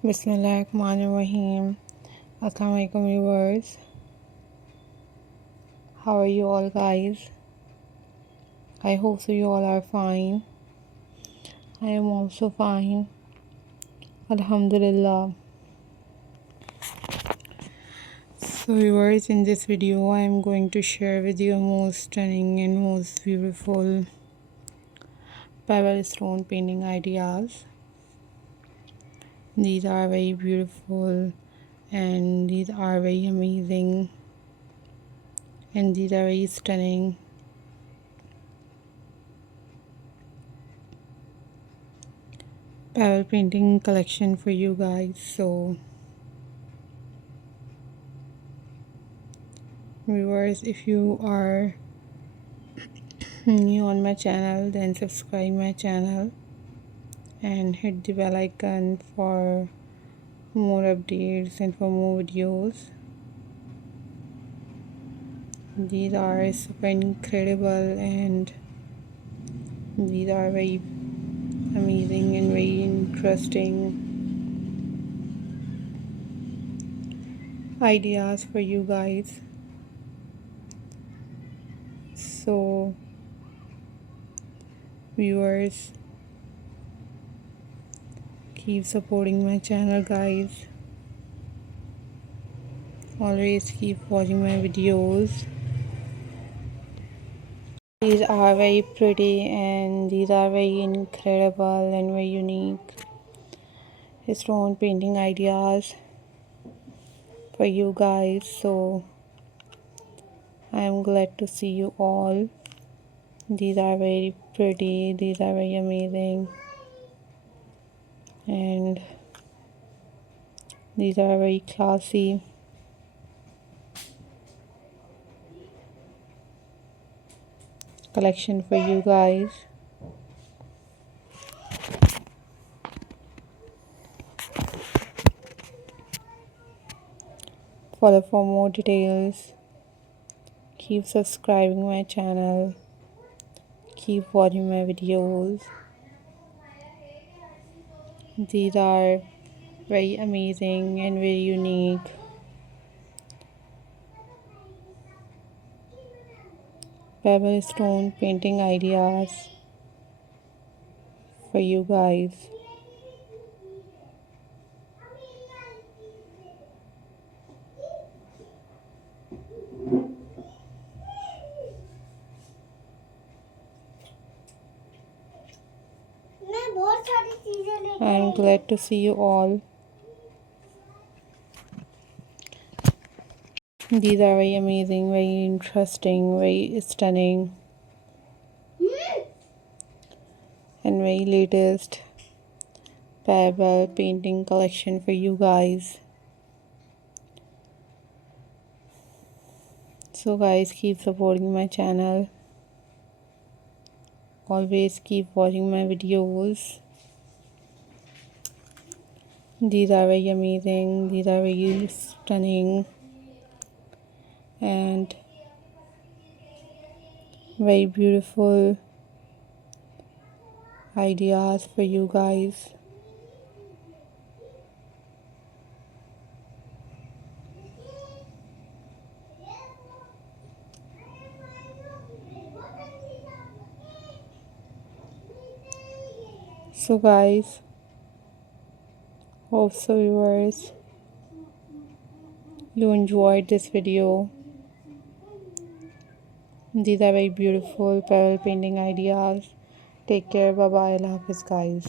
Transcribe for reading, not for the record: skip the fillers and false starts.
Bismillahirrahmanirrahim. Assalamu alaikum viewers. How are you all guys? I hope so you all are fine. I am also fine. Alhamdulillah. So viewers, in this video I am going to share with you most stunning and most beautiful pebble stone painting ideas. These are very beautiful and these are very amazing and these are very stunning. Pebble painting collection for you guys. So viewers, if you are new on my channel, then subscribe my channel and hit the bell icon for more updates and for more videos. These are super incredible and these are very amazing and very interesting ideas for you guys. So viewers, keep supporting my channel guys. Always keep watching my videos. These are very pretty and these are very incredible and very unique stone painting ideas for you guys. So I am glad to see you all. These are very pretty, these are very amazing and these are very classy. Collection for you guys. Follow for more details. Keep subscribing my channel. Keep watching my videos. These are very amazing and very unique pebble stone painting ideas for you guys. I am glad to see you all. These are very amazing, very interesting, very stunning and very latest pebble painting collection for you guys. So guys, keep supporting my channel. Always keep watching my videos. These are very amazing, these are very stunning and very beautiful ideas for you guys. So guys, hope so viewers you enjoyed this video. These are very beautiful pebble painting ideas. Take care. Bye bye. Allah Hafiz guys.